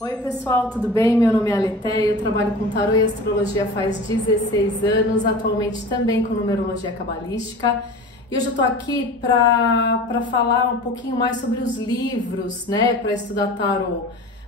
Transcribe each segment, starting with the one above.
Oi pessoal, tudo bem? Meu nome é Aletheia, eu trabalho com tarô e astrologia faz 16 anos, atualmente também com numerologia cabalística. E hoje eu tô aqui para falar um pouquinho mais sobre os livros, né, para estudar tarô.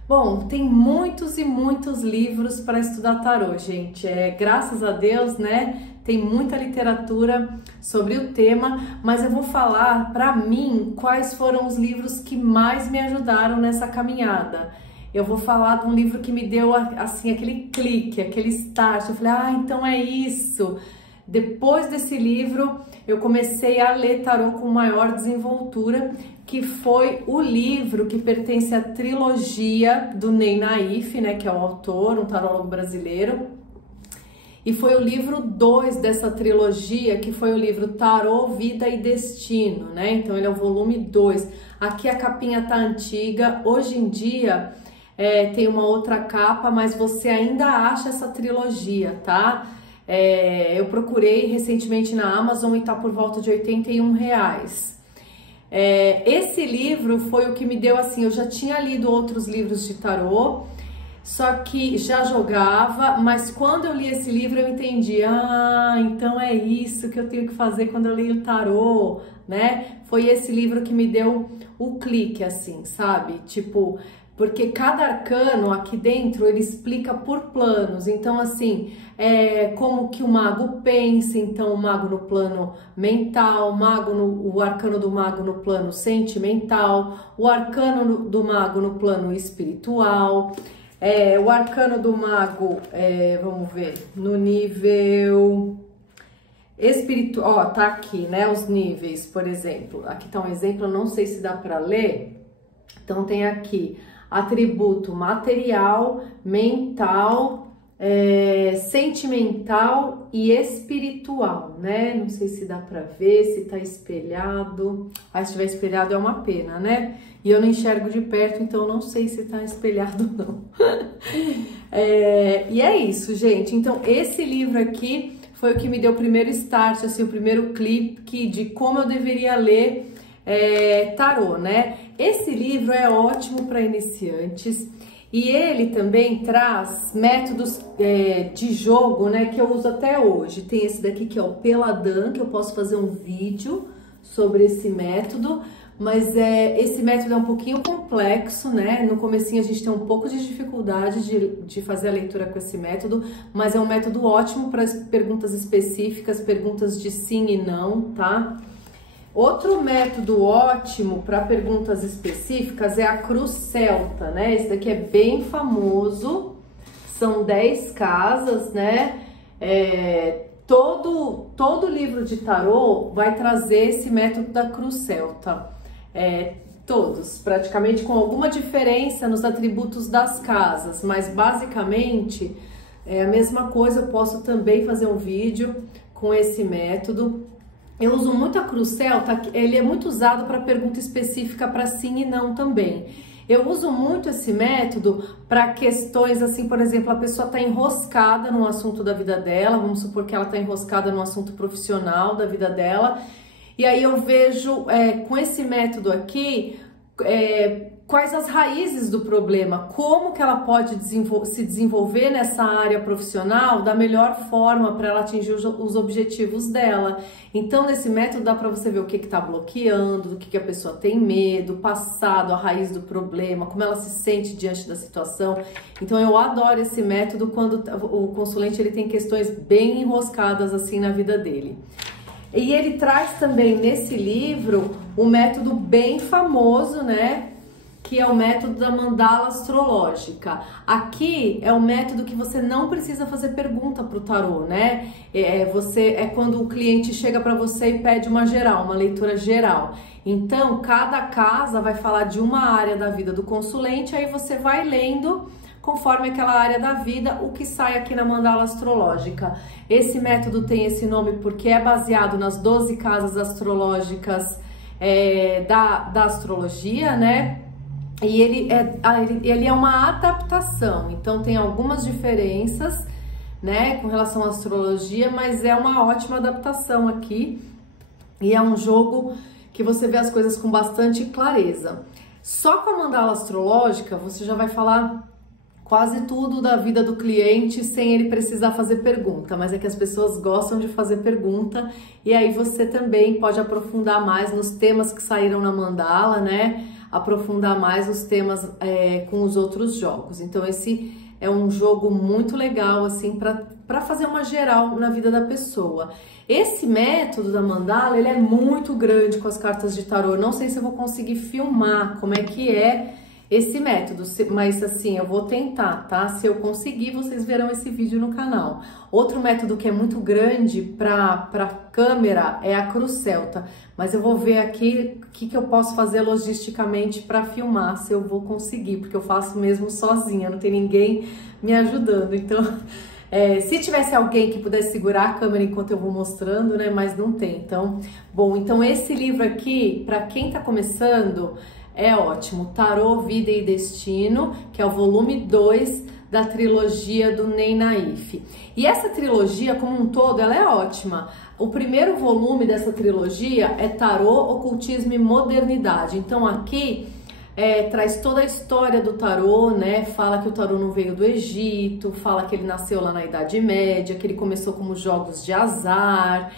Bom, tem muitos e muitos livros para estudar tarô, gente. Graças a Deus, né? Tem muita literatura sobre o tema, mas eu vou falar para mim quais foram os livros que mais me ajudaram nessa caminhada. Eu vou falar de um livro que me deu assim aquele clique, aquele start. Eu falei, então é isso. Depois desse livro, eu comecei a ler tarô com maior desenvoltura, que foi o livro que pertence à trilogia do Ney Naif, né, que é o autor, um tarólogo brasileiro. E foi o livro 2 dessa trilogia, que foi o livro Tarô, Vida e Destino, né? Então ele é o volume 2. Aqui a capinha tá antiga, hoje em dia tem uma outra capa, mas você ainda acha essa trilogia, tá? Eu procurei recentemente na Amazon e tá por volta de R$81. Esse livro foi o que me deu assim, eu já tinha lido outros livros de tarô, só que já jogava, mas quando eu li esse livro eu entendi, então é isso que eu tenho que fazer quando eu leio tarô, né? Foi esse livro que me deu o clique, assim, sabe? Tipo, porque cada arcano aqui dentro ele explica por planos, então assim, como que o mago pensa, então o mago no plano mental, o arcano do mago no plano sentimental, o arcano do mago no plano espiritual, o arcano do mago, vamos ver, no nível espiritual, ó, tá aqui, né, os níveis, por exemplo, aqui tá um exemplo, eu não sei se dá para ler, então tem aqui atributo material, mental, sentimental e espiritual, né? Não sei se dá pra ver, se tá espelhado. Se estiver espelhado é uma pena, né? E eu não enxergo de perto, então eu não sei se tá espelhado não. E é isso, gente. Então esse livro aqui foi o que me deu o primeiro start, assim, o primeiro clique de como eu deveria ler tarô, né? Esse livro é ótimo para iniciantes e ele também traz métodos de jogo, né, que eu uso até hoje. Tem esse daqui que é o Peladan, que eu posso fazer um vídeo sobre esse método, mas esse método é um pouquinho complexo, né? No comecinho a gente tem um pouco de dificuldade de fazer a leitura com esse método, mas é um método ótimo para perguntas específicas, perguntas de sim e não, tá? Outro método ótimo para perguntas específicas é a cruz celta, né? Esse daqui é bem famoso, são 10 casas, né? Todo livro de tarô vai trazer esse método da cruz celta, todos, praticamente com alguma diferença nos atributos das casas, mas basicamente é a mesma coisa. Eu posso também fazer um vídeo com esse método. Eu uso muito a cruz celta, ele é muito usado para pergunta específica para sim e não também. Eu uso muito esse método para questões assim, por exemplo, a pessoa está enroscada num assunto da vida dela, vamos supor que ela está enroscada num assunto profissional da vida dela, e aí eu vejo com esse método aqui quais as raízes do problema, como que ela pode se desenvolver nessa área profissional da melhor forma para ela atingir os objetivos dela. Então, nesse método dá para você ver o que está bloqueando, do que a pessoa tem medo, o passado, a raiz do problema, como ela se sente diante da situação. Então, eu adoro esse método quando o consulente ele tem questões bem enroscadas assim na vida dele. E ele traz também nesse livro um método bem famoso, né? Que é o método da mandala astrológica. Aqui é o método que você não precisa fazer pergunta para o tarô, né? É quando o cliente chega para você e pede uma geral, uma leitura geral. Então, cada casa vai falar de uma área da vida do consulente, aí você vai lendo conforme aquela área da vida, o que sai aqui na mandala astrológica. Esse método tem esse nome porque é baseado nas 12 casas astrológicas da astrologia, né? E ele é uma adaptação, então tem algumas diferenças, né, com relação à astrologia, mas é uma ótima adaptação aqui e é um jogo que você vê as coisas com bastante clareza. Só com a mandala astrológica você já vai falar quase tudo da vida do cliente sem ele precisar fazer pergunta, mas é que as pessoas gostam de fazer pergunta e aí você também pode aprofundar mais nos temas que saíram na mandala, né? Aprofundar mais os temas com os outros jogos. Então esse é um jogo muito legal assim para fazer uma geral na vida da pessoa. Esse método da mandala, ele é muito grande com as cartas de tarô. Eu não sei se eu vou conseguir filmar como é que é esse método, mas assim, eu vou tentar, tá? Se eu conseguir, vocês verão esse vídeo no canal. Outro método que é muito grande para câmera é a cruz celta, mas eu vou ver aqui o que eu posso fazer logisticamente para filmar, se eu vou conseguir, porque eu faço mesmo sozinha, não tem ninguém me ajudando. Então, se tivesse alguém que pudesse segurar a câmera enquanto eu vou mostrando, né? Mas não tem. Então, bom, então esse livro aqui, para quem tá começando, é ótimo, Tarô, Vida e Destino, que é o volume 2 da trilogia do Ney Naif. E essa trilogia, como um todo, ela é ótima. O primeiro volume dessa trilogia é Tarô, Ocultismo e Modernidade. Então aqui traz toda a história do tarô, né? Fala que o tarô não veio do Egito, fala que ele nasceu lá na Idade Média, que ele começou como jogos de azar,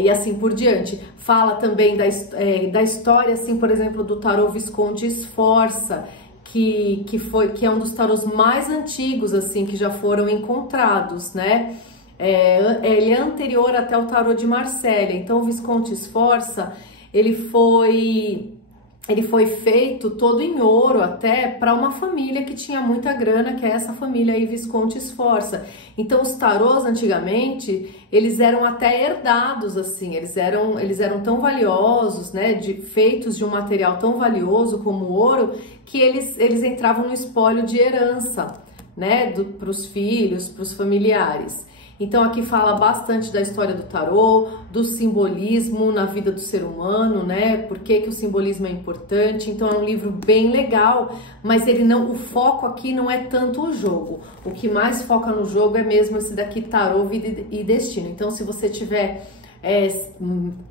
e assim por diante. Fala também da história, assim, por exemplo, do tarô Visconde Sforza, que é um dos tarôs mais antigos, assim, que já foram encontrados, né? Ele é anterior até o tarô de Marsella. Então, o Visconde Sforza, ele foi feito todo em ouro até para uma família que tinha muita grana, que é essa família aí, Visconde Sforza. Então os tarôs antigamente, eles eram até herdados, assim, eles eram tão valiosos, né, feitos de um material tão valioso como o ouro, que eles entravam no espólio de herança, né, para os filhos, para os familiares. Então aqui fala bastante da história do tarô, do simbolismo na vida do ser humano, né? Por que o simbolismo é importante. Então é um livro bem legal, mas o foco aqui não é tanto o jogo. O que mais foca no jogo é mesmo esse daqui, Tarô, Vida e Destino. Então se você tiver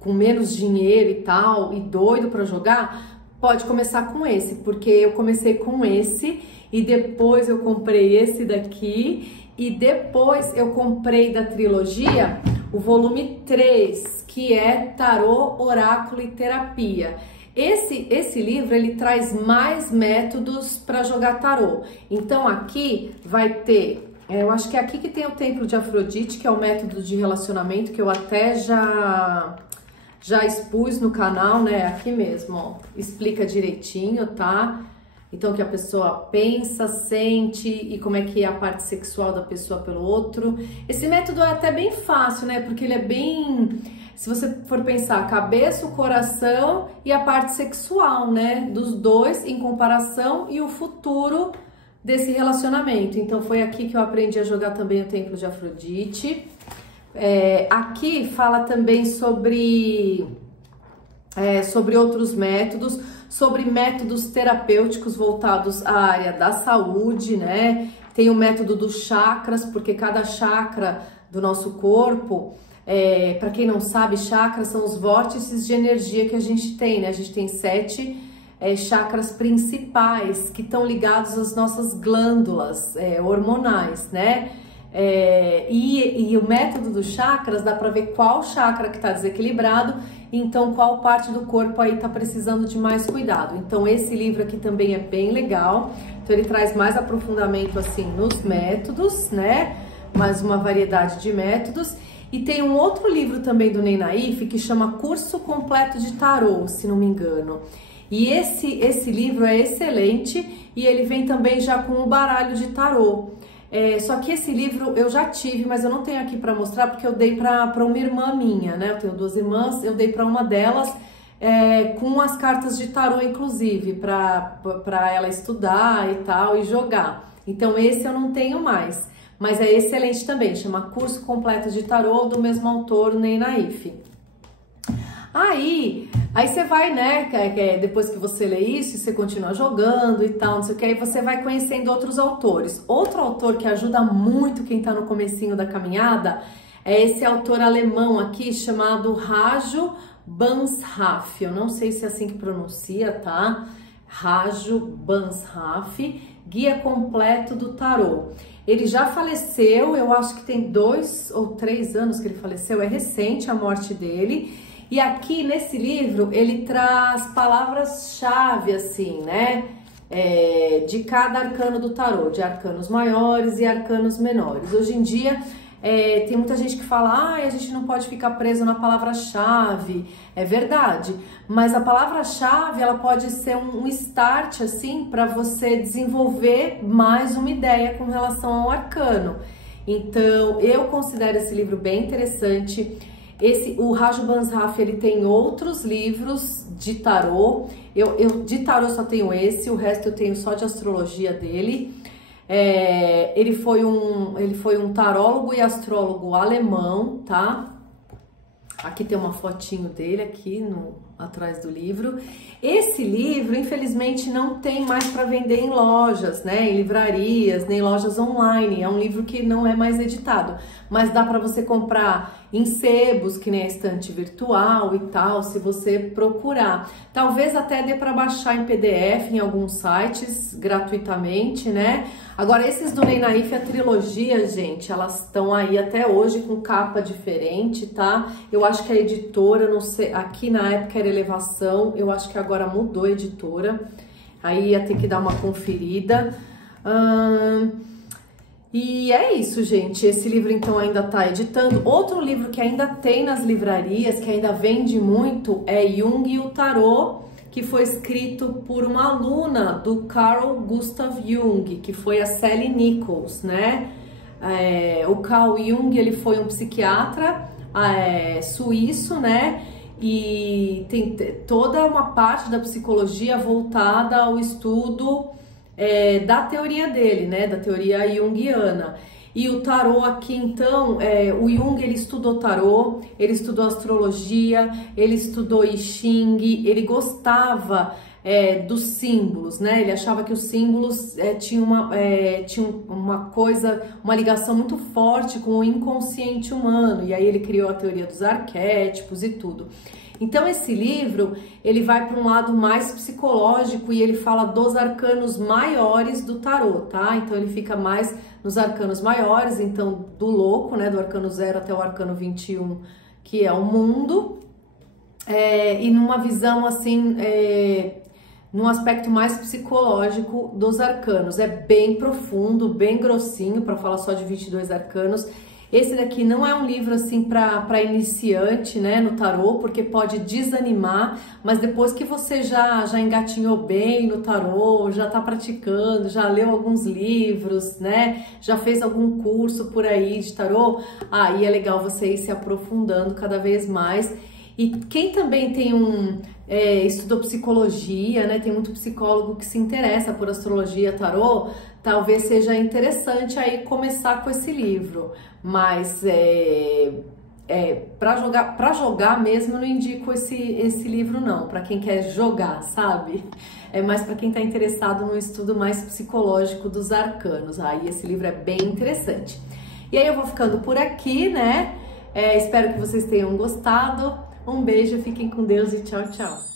com menos dinheiro e tal, e doido para jogar, pode começar com esse, porque eu comecei com esse e depois eu comprei esse daqui. E depois eu comprei da trilogia o volume 3, que é Tarô, Oráculo e Terapia. Esse livro, ele traz mais métodos para jogar tarô. Então aqui vai ter, eu acho que é aqui que tem o Templo de Afrodite, que é o método de relacionamento, que eu até já expus no canal, né? Aqui mesmo, ó, explica direitinho, tá? Então, que a pessoa pensa, sente e como é que é a parte sexual da pessoa pelo outro. Esse método é até bem fácil, né? Porque ele é bem, se você for pensar, a cabeça, o coração e a parte sexual, né? Dos dois em comparação e o futuro desse relacionamento. Então, foi aqui que eu aprendi a jogar também o Templo de Afrodite. Aqui fala também sobre outros métodos, sobre métodos terapêuticos voltados à área da saúde, né? Tem o método dos chakras, porque cada chakra do nosso corpo, para quem não sabe, chakras são os vórtices de energia que a gente tem, né? A gente tem 7 chakras principais que estão ligados às nossas glândulas hormonais, né? E o método dos chakras dá para ver qual chakra que está desequilibrado, então qual parte do corpo aí está precisando de mais cuidado. Então esse livro aqui também é bem legal, então ele traz mais aprofundamento assim nos métodos, né? Mais uma variedade de métodos. E tem um outro livro também do Ney Naif que chama Curso Completo de Tarô, se não me engano. E esse livro é excelente e ele vem também já com o baralho de tarô. Só que esse livro eu já tive, mas eu não tenho aqui para mostrar porque eu dei para uma irmã minha, né? Eu tenho 2 irmãs, eu dei para uma delas com as cartas de tarô, inclusive, para ela estudar e tal e jogar. Então esse eu não tenho mais, mas é excelente também, chama Curso Completo de Tarô, do mesmo autor, Ney Naif. Aí você vai, né, depois que você lê isso, você continua jogando e tal, não sei o que, aí você vai conhecendo outros autores. Outro autor que ajuda muito quem tá no comecinho da caminhada é esse autor alemão aqui, chamado Raju Banshaf. Eu não sei se é assim que pronuncia, tá? Raju Banshaf, Guia Completo do Tarô. Ele já faleceu, eu acho que tem 2 ou 3 anos que ele faleceu, é recente a morte dele. E aqui nesse livro ele traz palavras-chave assim, né? De cada arcano do tarô, de arcanos maiores e arcanos menores. Hoje em dia tem muita gente que fala, a gente não pode ficar preso na palavra-chave. É verdade, mas a palavra-chave ela pode ser um start assim para você desenvolver mais uma ideia com relação ao arcano. Então eu considero esse livro bem interessante. O Raju Banzhaf, ele tem outros livros de tarô. Eu de tarô só tenho esse, o resto eu tenho só de astrologia dele. Ele foi um tarólogo e astrólogo alemão, tá? Aqui tem uma fotinho dele aqui atrás do livro. Esse livro, infelizmente, não tem mais para vender em lojas, né? Em livrarias, nem lojas online. É um livro que não é mais editado, mas dá para você comprar em sebos, que nem a estante virtual e tal, se você procurar. Talvez até dê para baixar em PDF em alguns sites gratuitamente, né? Agora, esses do Ney Naif, a trilogia, gente, elas estão aí até hoje com capa diferente, tá? Eu acho que a editora, não sei, aqui na época era Elevação, eu acho que agora mudou a editora, aí ia ter que dar uma conferida. E é isso, gente. Esse livro, então, ainda tá editando. Outro livro que ainda tem nas livrarias, que ainda vende muito, é Jung e o Tarô, que foi escrito por uma aluna do Carl Gustav Jung, que foi a Sally Nichols, né? O Carl Jung, ele foi um psiquiatra suíço, né? E tem toda uma parte da psicologia voltada ao estudo da teoria dele, né? Da teoria junguiana. E o tarô aqui, então, o Jung, ele estudou tarô, ele estudou astrologia, ele estudou I Ching, ele gostava dos símbolos, né? Ele achava que os símbolos tinham uma ligação muito forte com o inconsciente humano, e aí ele criou a teoria dos arquétipos e tudo. Então esse livro, ele vai para um lado mais psicológico e ele fala dos arcanos maiores do tarô, tá? Então ele fica mais nos arcanos maiores, então do louco, né, do arcano 0 até o arcano 21, que é o mundo, e numa visão assim, num aspecto mais psicológico dos arcanos. É bem profundo, bem grossinho, para falar só de 22 arcanos. Esse daqui não é um livro assim para iniciante, né, no tarô, porque pode desanimar, mas depois que você já engatinhou bem no tarô, já tá praticando, já leu alguns livros, né, já fez algum curso por aí de tarô, aí é legal você ir se aprofundando cada vez mais. E quem também tem estudou psicologia, né? Tem muito psicólogo que se interessa por astrologia, tarô, talvez seja interessante aí começar com esse livro. Mas para jogar mesmo eu não indico esse livro não, para quem quer jogar, sabe? É mais para quem está interessado no estudo mais psicológico dos arcanos. Aí esse livro é bem interessante. E aí eu vou ficando por aqui, né? Espero que vocês tenham gostado. Um beijo, fiquem com Deus e tchau, tchau!